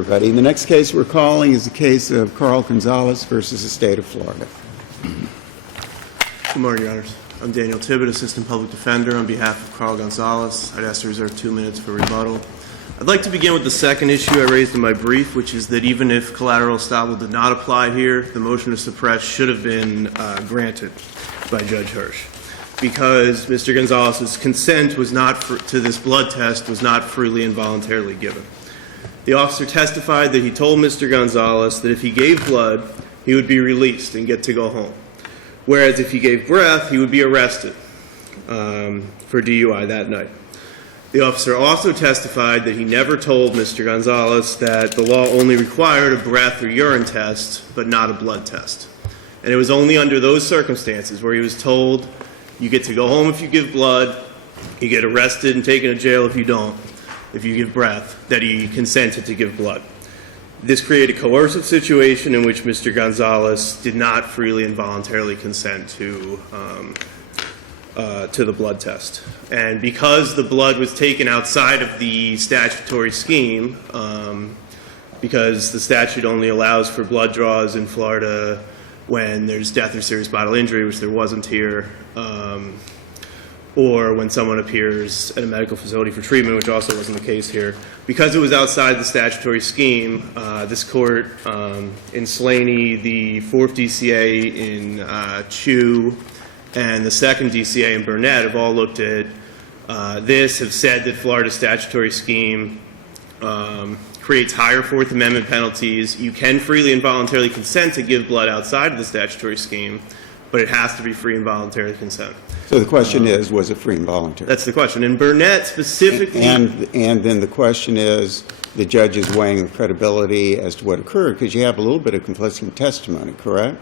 Everybody. The next case we're calling is the case of Carl Gonzalez versus the state of Florida. Good morning, Your Honors. I'm Daniel Tibbett, Assistant Public Defender. On behalf of Carl Gonzalez, I'd ask to reserve 2 minutes for rebuttal. I'd like to begin with the second issue I raised in my brief, which is that even if collateral estoppel did not apply here, the motion to suppress should have been granted by Judge Hirsch, because Mr. Gonzalez's consent was not to this blood test was not freely and voluntarily given. The officer testified that he told Mr. Gonzalez that if he gave blood, he would be released and get to go home, whereas if he gave breath, he would be arrested for DUI that night. The officer also testified that he never told Mr. Gonzalez that the law only required a breath or urine test, but not a blood test. And it was only under those circumstances where he was told, you get to go home if you give blood, you get arrested and taken to jail if you don't, if you give breath, that he consented to give blood. This created a coercive situation in which Mr. Gonzalez did not freely and voluntarily consent to the blood test. And because the blood was taken outside of the statutory scheme, because the statute only allows for blood draws in Florida when there's death or serious bodily injury, which there wasn't here, or when someone appears at a medical facility for treatment, which also wasn't the case here. Because it was outside the statutory scheme, this court in Slaney, the 4th DCA in Chu, and the 2nd DCA in Burnett have all looked at this, have said that Florida's statutory scheme creates higher Fourth Amendment penalties. You can freely and voluntarily consent to give blood outside of the statutory scheme, but it has to be free and voluntary consent. So the question is, was it free and voluntary? That's the question. In Burnett specifically... And then the question is, the judge is weighing the credibility as to what occurred, because you have a little bit of conflicting testimony, correct?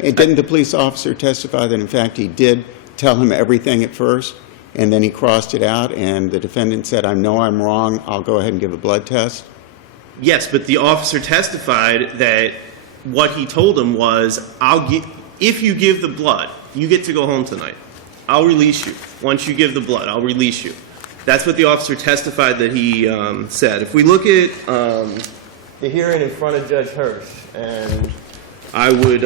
Didn't the police officer testify that, in fact, he did tell him everything at first, and then he crossed it out, and the defendant said, I know I'm wrong, I'll go ahead and give a blood test? Yes, but the officer testified that what he told him was, if you give the blood, you get to go home tonight. I'll release you. Once you give the blood, I'll release you. That's what the officer testified that he said. If we look at the hearing in front of Judge Hirsch, and I would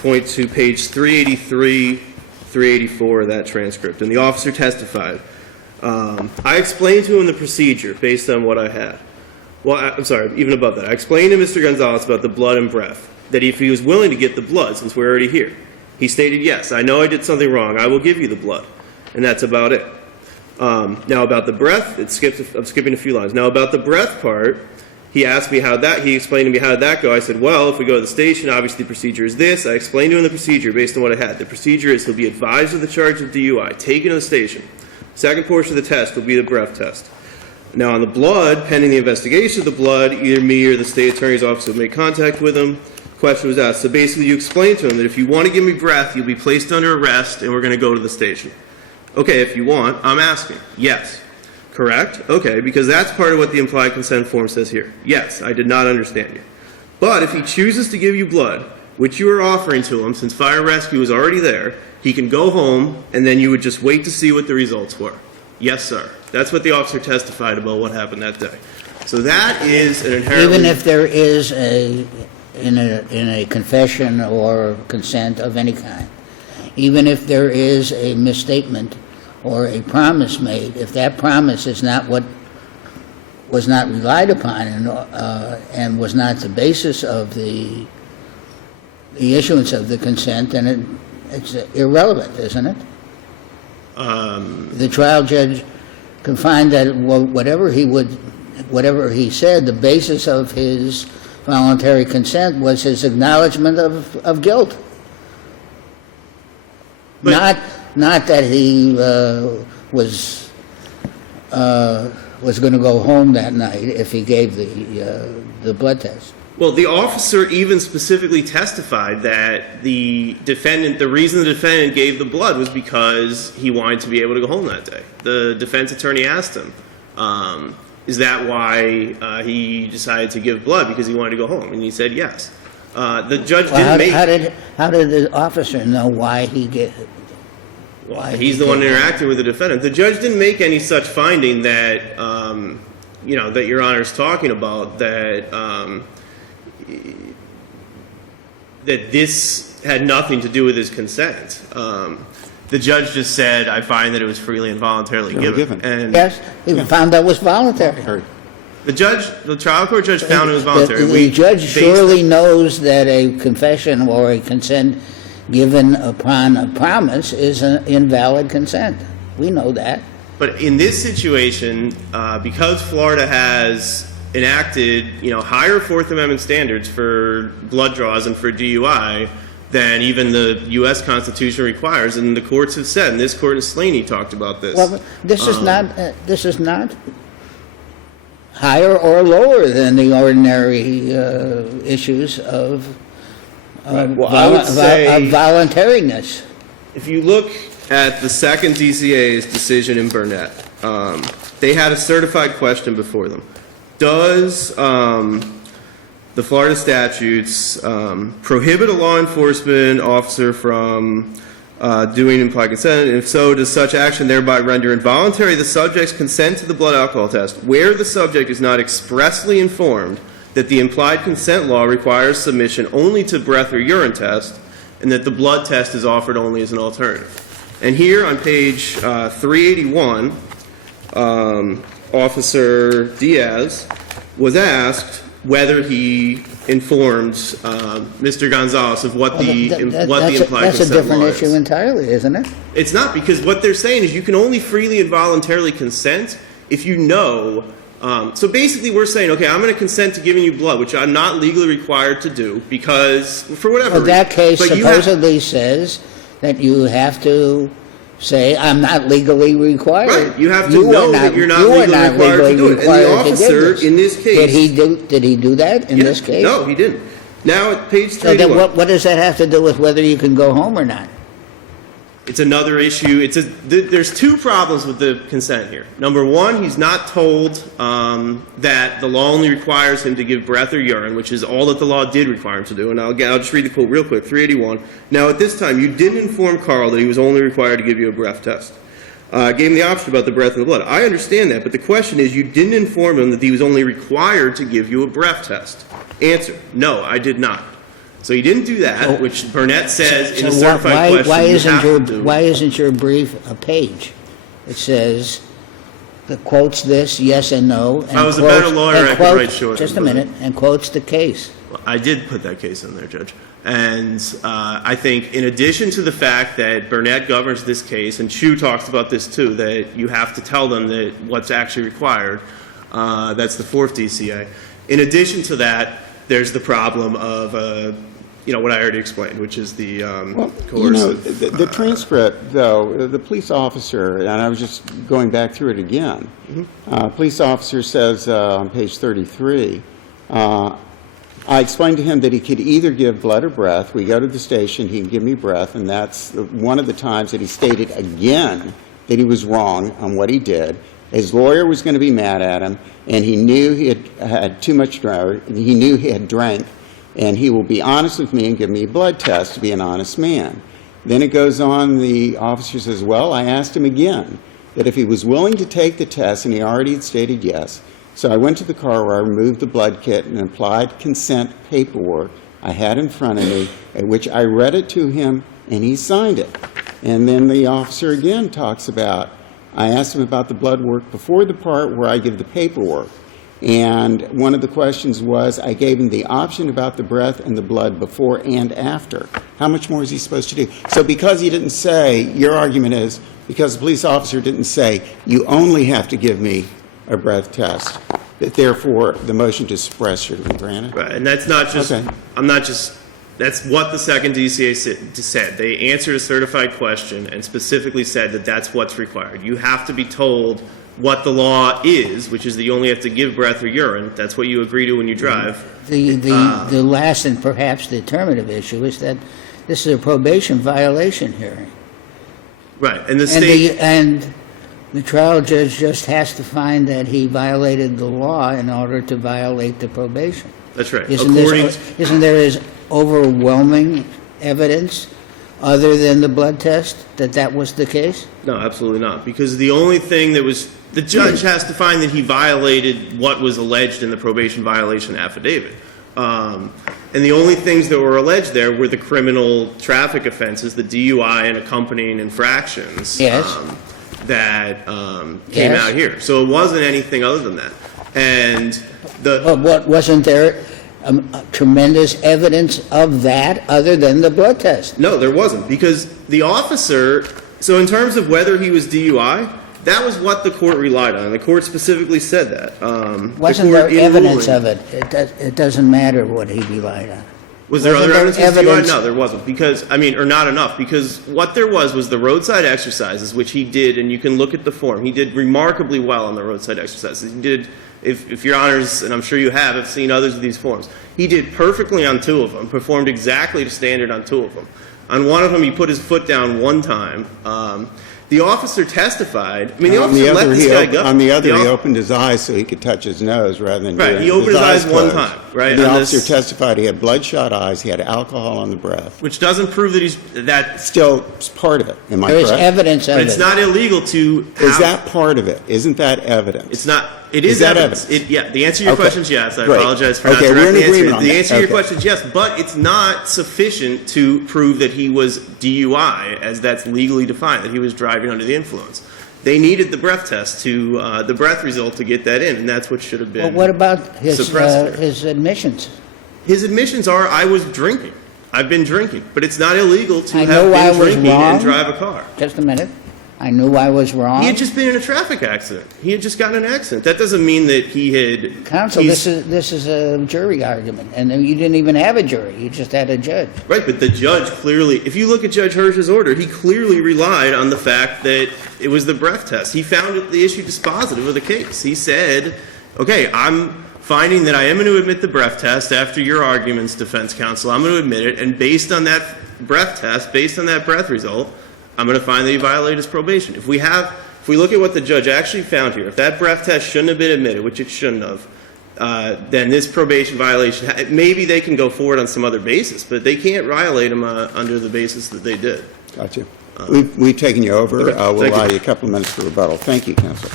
point to page 383, 384 of that transcript, and the officer testified. I explained to him the procedure based on what I had. Well, I'm sorry, even above that. I explained to Mr. Gonzalez about the blood and breath, that if he was willing to get the blood, since we're already here. He stated, yes, I know I did something wrong. I will give you the blood. And that's about it. Now, about the breath, I'm skipping a few lines. Now, about the breath part, he asked me he explained to me how did that go. I said, well, if we go to the station, obviously the procedure is this. I explained to him the procedure based on what I had. The procedure is he'll be advised of the charge of DUI, taken to the station. Second portion of the test will be the breath test. Now, on the blood, pending the investigation of the blood, either me or the state attorney's office will make contact with him. Question was asked. So basically you explained to him that if you want to give me breath, you'll be placed under arrest and we're going to go to the station. Okay, if you want, I'm asking. Yes. Correct? Okay, because that's part of what the implied consent form says here. Yes, I did not understand you. But if he chooses to give you blood, which you are offering to him, since fire rescue is already there, he can go home and then you would just wait to see what the results were. Yes, sir. That's what the officer testified about what happened that day. So that is an inherently... Even if there is in a confession or consent of any kind, even if there is a misstatement or a promise made, if that promise is not what was not relied upon and was not the basis of the issuance of the consent, then it's irrelevant, isn't it? The trial judge can find that whatever he said, the basis of his voluntary consent was his acknowledgement of guilt. But not that he was going to go home that night if he gave the blood test. Well, the officer even specifically testified that the reason the defendant gave the blood was because he wanted to be able to go home that day. The defense attorney asked him, is that why he decided to give blood, because he wanted to go home? And he said yes. The judge didn't make... How did the officer know why he gave it? Well, he's the one interacting with the defendant. The judge didn't make any such finding that that Your Honor is talking about, that that this had nothing to do with his consent. The judge just said, "I find that it was freely and voluntarily given." And Yes, he found that was voluntary. the trial court judge found it was voluntary. The judge surely knows that a confession or a consent given upon a promise is an invalid consent. We know that. But in this situation, because Florida has enacted, higher Fourth Amendment standards for blood draws and for DUI than even the U.S. Constitution requires, and the courts have said, and this court in Slaney talked about this. Well, this is not higher or lower than the ordinary issues of voluntariness. If you look at the second DCA's decision in Burnett, they had a certified question before them. Does the Florida statutes prohibit a law enforcement officer from doing implied consent? And if so, does such action thereby render involuntary the subject's consent to the blood alcohol test, where the subject is not expressly informed that the implied consent law requires submission only to breath or urine test, and that the blood test is offered only as an alternative? And here on page 381, Officer Diaz was asked whether he informed Mr. Gonzalez of what the implied consent law is. That's a different issue entirely, isn't it? It's not, because what they're saying is you can only freely and voluntarily consent if you know. So basically we're saying, okay, I'm going to consent to giving you blood, which I'm not legally required to do because, for whatever reason. That case But supposedly says that you have to say, I'm not legally required. Right. You have to know that you're not legally required to do it. And the officer in this case... Did he do that in this case? No, he didn't. Now at page So 381... then what does that have to do with whether you can go home or not? It's another issue. There's two problems with the consent here. Number one, he's not told that the law only requires him to give breath or urine, which is all that the law did require him to do. And I'll just read the quote real quick, 381. Now, at this time, you didn't inform Carl that he was only required to give you a breath test. Gave him the option about the breath and the blood. I understand that, but the question is, you didn't inform him that he was only required to give you a breath test. Answer, no, I did not. So he didn't do that, which Burnett says in a certified question why isn't your brief a page? It says, that quotes this, yes and no. And if I was a better lawyer, I could write short. Just a minute, and quotes the case. Well, I did put that case in there, Judge. And I think in addition to the fact that Burnett governs this case, and Chu talks about this too, that you have to tell them that what's actually required, that's the fourth DCA. In addition to that, there's the problem of, what I already explained, which is the coercive. The transcript, though, the police officer, and I was just going back through it again, police officer says on page 33, I explained to him that he could either give blood or breath. We go to the station, he can give me breath, and that's one of the times that he stated again that he was wrong on what he did. His lawyer was going to be mad at him, and he knew he had too much drink, and he knew he had drank, and he will be honest with me and give me a blood test to be an honest man. Then it goes on, the officer says, well, I asked him again that if he was willing to take the test, and he already had stated yes. So I went to the car where I removed the blood kit and applied consent paperwork I had in front of me, at which I read it to him, and he signed it. And then the officer again talks about, I asked him about the blood work before the part where I give the paperwork. And one of the questions was, I gave him the option about the breath and the blood before and after. How much more is he supposed to do? So because he didn't say, your argument is, because the police officer didn't say, you only have to give me a breath test, that therefore the motion to suppress should have been granted? Right, and that's not just, Okay. That's what the second DCA said. They answered a certified question and specifically said that that's what's required. You have to be told what the law is, which is that you only have to give breath or urine. That's what you agree to when you drive. The last and perhaps determinative issue is that this is a probation violation hearing. Right, and the state... And the trial judge just has to find that he violated the law in order to violate the probation. That's right. Isn't there overwhelming evidence other than the blood test, that was the case? No, absolutely not. Because the only thing that was, the judge has to find that he violated what was alleged in the probation violation affidavit. And the only things that were alleged there were the criminal traffic offenses, the DUI and accompanying infractions. Yes. That came Yes. out here. So it wasn't anything other than that. And But wasn't there tremendous evidence of that other than the blood test? no, there wasn't. Because the officer, so in terms of whether he was DUI, that was what the court relied on. The court specifically said that. Wasn't there evidence of it? It doesn't matter what he relied on. Was there Wasn't other there evidence? evidence? No, there wasn't. Because, or not enough. Because what there was the roadside exercises, which he did, and you can look at the form. He did remarkably well on the roadside exercises. He did, if your honors, and I'm sure you have seen others of these forms, he did perfectly on 2 of them, performed exactly to standard on 2 of them. On 1 of them, he put his foot down 1 time. The officer testified. The officer let this guy go. On the other, he opened his eyes so he could touch his nose rather than Right, doing he opened his eyes one closed. time, right, And the on officer this- testified he had bloodshot eyes, he had alcohol on the breath. Which doesn't prove that that's, Still, it's part of it. Am I There is correct? evidence of but it. it's not illegal to have. Is that part of it? Isn't that evidence? It's not. It is that evidence. evidence? Yeah. The answer to your Okay. question is yes. I Great. apologize for Okay, not we're in directly answering agreement it. on The that. answer to your Okay. question is yes, but it's not sufficient to prove that he was DUI, as that's legally defined, that he was driving under the influence. They needed the breath test the breath result to get that in, and that's what should have been. But what about suppressed here. his admissions? His admissions are, I was drinking. I've been drinking, but it's not illegal to I have know I been was drinking wrong. and drive a car. Just a minute. I knew I was wrong. He had just been in a traffic accident. He had just gotten in an accident. That doesn't mean that he had. Counsel, he's- this is a jury argument, and you didn't even have a jury. You just had a judge. Right, but the judge clearly, if you look at Judge Hirsch's order, he clearly relied on the fact that it was the breath test. He found the issue dispositive of the case. He said, okay, I'm finding that I am going to admit the breath test after your arguments, defense counsel. I'm going to admit it, and based on that breath test, based on that breath result, I'm going to find that he violated his probation. If we look at what the judge actually found here, if that breath test shouldn't have been admitted, which it shouldn't have, then this probation violation, maybe they can go forward on some other basis, but they can't violate him under the basis that they did. Gotcha. We've taken you over. Okay, We'll thank allow you. you a couple of minutes for rebuttal. Thank you, counsel.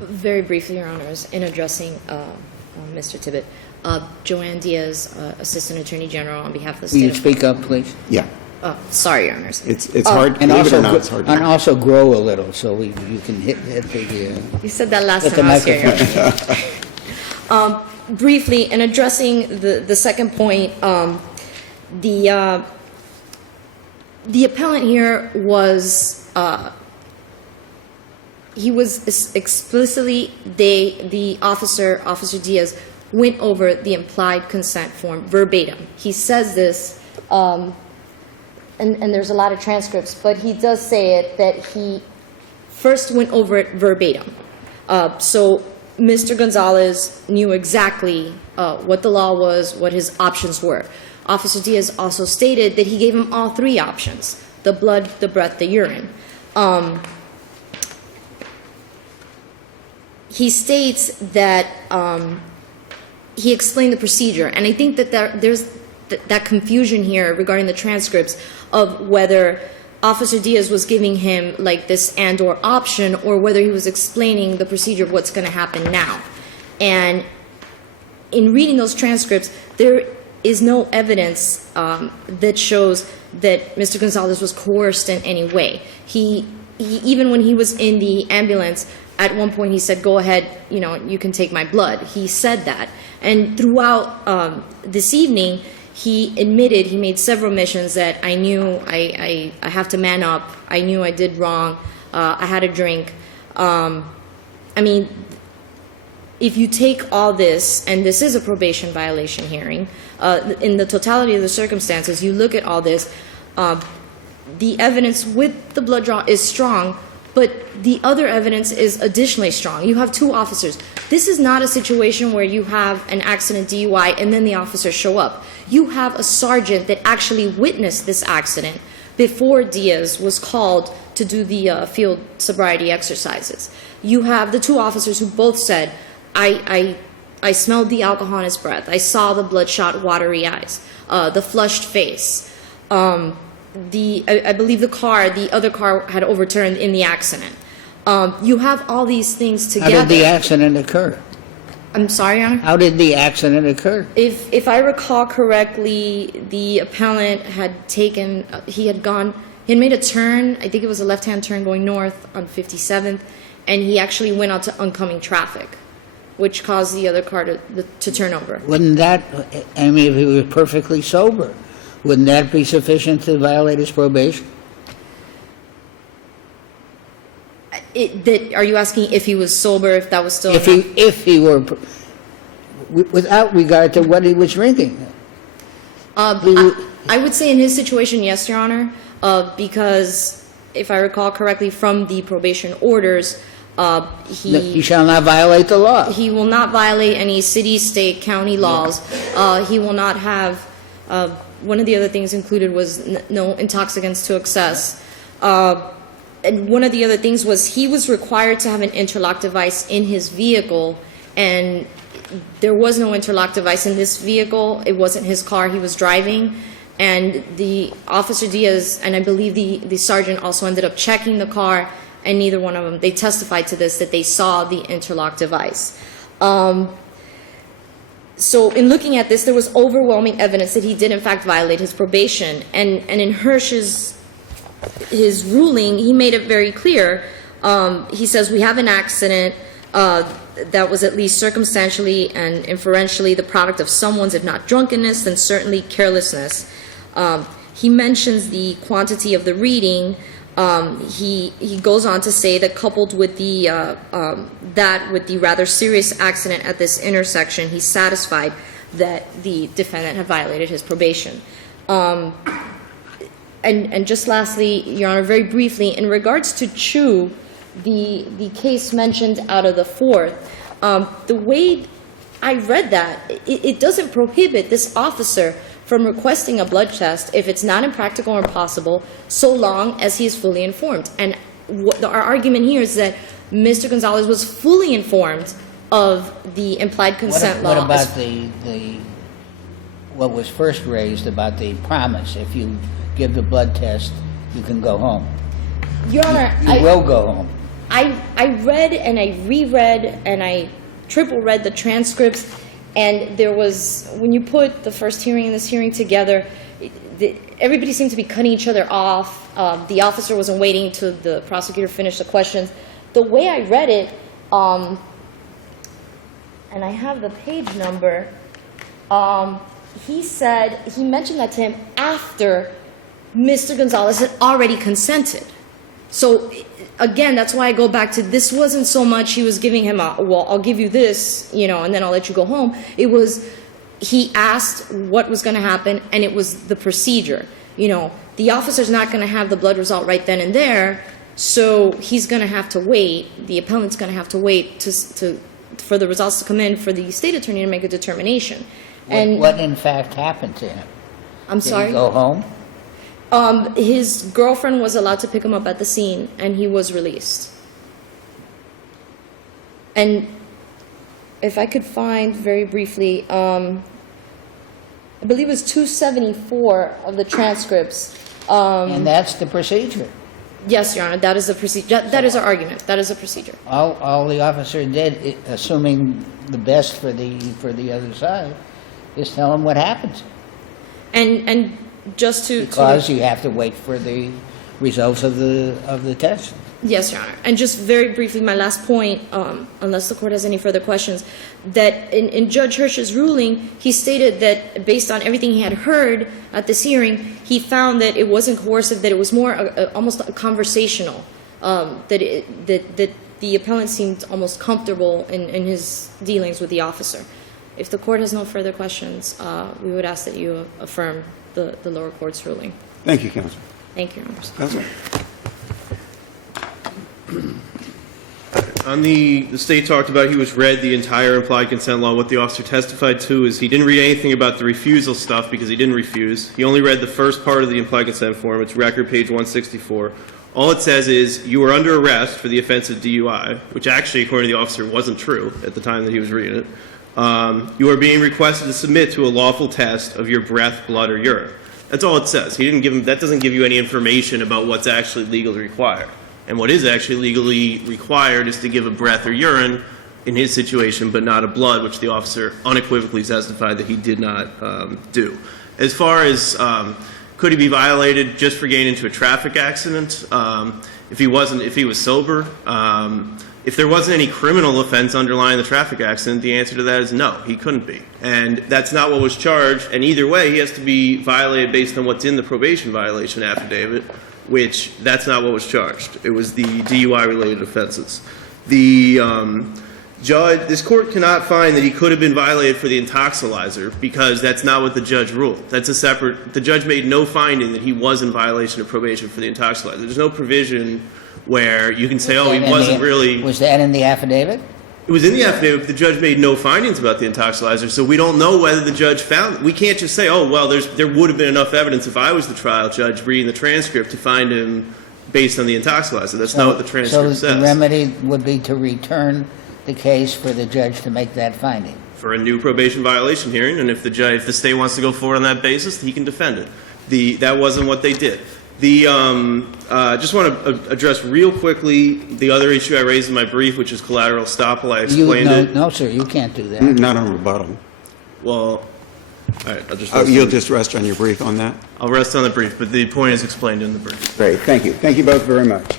Very briefly, Your Honors, in addressing Mr. Tibbet, Joanne Diaz, Assistant Attorney General, on behalf of the Will state you of... speak up, please? Yeah. Sorry, Your Honors. It's hard, And believe it also, or not, it's hard. and also grow a little, so you can hit the... You said that last Hit the time I was here. Your microphone. Honor. Briefly, in addressing the second point, the appellant here was... he was explicitly, the officer Diaz, went over the implied consent form verbatim. He says this, and there's a lot of transcripts, but he does say it, that he first went over it verbatim. So Mr. Gonzalez knew exactly what the law was, what his options were. Officer Diaz also stated that he gave him all 3 options: the blood, the breath, the urine. He states that he explained the procedure, and I think that there's that confusion here regarding the transcripts of whether Officer Diaz was giving him like this and/or option, or whether he was explaining the procedure of what's going to happen now. And in reading those transcripts, there is no evidence that shows that Mr. Gonzalez was coerced in any way. He even when he was in the ambulance, at one point he said, "Go ahead, you can take my blood." He said that. And throughout this evening, he admitted, he made several admissions that I knew I have to man up. I knew I did wrong. I had a drink. If you take all this, and this is a probation violation hearing, in the totality of the circumstances, you look at all this, the evidence with the blood draw is strong, but the other evidence is additionally strong. You have 2 officers. This is not a situation where you have an accident DUI and then the officers show up. You have a sergeant that actually witnessed this accident, before Diaz was called to do the field sobriety exercises. You have the two officers who both said, I smelled the alcohol in his breath. I saw the bloodshot, watery eyes, the flushed face. I believe the other car had overturned in the accident. You have all these things together. How did the accident occur? I'm sorry, Your Honor? How did the accident occur? If I recall correctly, the appellant had he had made a turn, I think it was a left-hand turn going north on 57th, and he actually went out to oncoming traffic, which caused the other car to turn over. Wouldn't that, I mean, if he was perfectly sober, wouldn't that be sufficient to violate his probation? Are you asking if he was sober, if that was still... If he were, without regard to what he was drinking? I would say in his situation, yes, Your Honor, because if I recall correctly from the probation orders, He shall not violate the law. he will not violate any city, state, county laws. He will not have, one of the other things included was no intoxicants to excess. And one of the other things was he was required to have an interlock device in his vehicle, and there was no interlock device in this vehicle. It wasn't his car he was driving. And the Officer Diaz, and I believe the sergeant also ended up checking the car, and neither one of them, they testified to this, that they saw the interlock device. So in looking at this, there was overwhelming evidence that he did in fact violate his probation. And in his ruling, he made it very clear. He says, we have an accident that was at least circumstantially and inferentially the product of someone's, if not drunkenness, then certainly carelessness. He mentions the quantity of the reading. He goes on to say that coupled with the with the rather serious accident at this intersection, he's satisfied that the defendant had violated his probation. And just lastly, Your Honor, very briefly, in regards to Chu, the case mentioned out of the fourth, the way I read that, it doesn't prohibit this officer from requesting a blood test if it's not impractical or impossible, so long as he is fully informed. And our argument here is that Mr. Gonzalez was fully informed of the implied consent law. What about what was first raised about the promise? If you give the blood test, you can go home. Your Honor, you will go home. I read and I reread and I triple read the transcripts, and there was, when you put the first hearing and this hearing together, everybody seemed to be cutting each other off. The officer wasn't waiting till the prosecutor finished the questions. The way I read it, and I have the page number, he mentioned that to him after Mr. Gonzalez had already consented. So again, that's why I go back to, this wasn't so much he was giving him well, I'll give you this, and then I'll let you go home. It was, he asked what was going to happen, and it was the procedure. The officer's not going to have the blood result right then and there, so he's going to have to wait, the appellant's going to have to wait for the results to come in for the state attorney to make a determination. And what in fact happened to him? I'm sorry? Did he go home? His girlfriend was allowed to pick him up at the scene, and he was released. And if I could find very briefly, I believe it was 274 of the transcripts. And that's the procedure. Yes, Your Honor, that is the procedure. That is our argument. That is the procedure. All the officer did, assuming the best for the other side, is tell him what happens. And just because you have to wait for the results of the test. Yes, Your Honor. And just very briefly, my last point, unless the court has any further questions, that in Judge Hirsch's ruling, he stated that based on everything he had heard at this hearing, he found that it wasn't coercive, that it was more almost conversational, that the appellant seemed almost comfortable in his dealings with the officer. If the court has no further questions, we would ask that you affirm the lower court's ruling. Thank you, Counsel. Thank you, Your Honor. Counsel. On the state talked about he was read the entire implied consent law. What the officer testified to is he didn't read anything about the refusal stuff because he didn't refuse. He only read the first part of the implied consent form. It's record page 164. All it says is you are under arrest for the offense of DUI, which actually, according to the officer, wasn't true at the time that he was reading it. You are being requested to submit to a lawful test of your breath, blood, or urine. That's all it says. He didn't give him, that doesn't give you any information about what's actually legally required. And what is actually legally required is to give a breath or urine in his situation, but not a blood, which the officer unequivocally testified that he did not do. As far as could he be violated just for getting into a traffic accident? If he was sober, if there wasn't any criminal offense underlying the traffic accident, the answer to that is no, he couldn't be. And that's not what was charged. And either way, he has to be violated based on what's in the probation violation affidavit, which that's not what was charged. It was the DUI-related offenses. The judge, this court cannot find that he could have been violated for the intoxilizer because that's not what the judge ruled. That's a separate, the judge made no finding that he was in violation of probation for the intoxilizer. There's no provision where you can say, oh, he wasn't really. Was that in the affidavit? It was in the affidavit, but the judge made no findings about the intoxilizer, so we don't know whether the judge found. We can't just say, oh, well, there would have been enough evidence if I was the trial judge reading the transcript to find him based on the intoxilizer. That's not what the transcript So says. the remedy would be to return the case for the judge to make that finding. For a new probation violation hearing, and if the state wants to go forward on that basis, he can defend it. That wasn't what they did. Just want to address real quickly the other issue I raised in my brief, which is collateral estoppel. I explained it. No, sir, you can't do that. Not on rebuttal. Well, all right, I'll just. You'll just rest on your brief on that? I'll rest on the brief, but the point is explained in the brief. Great, thank you. Thank you both very much.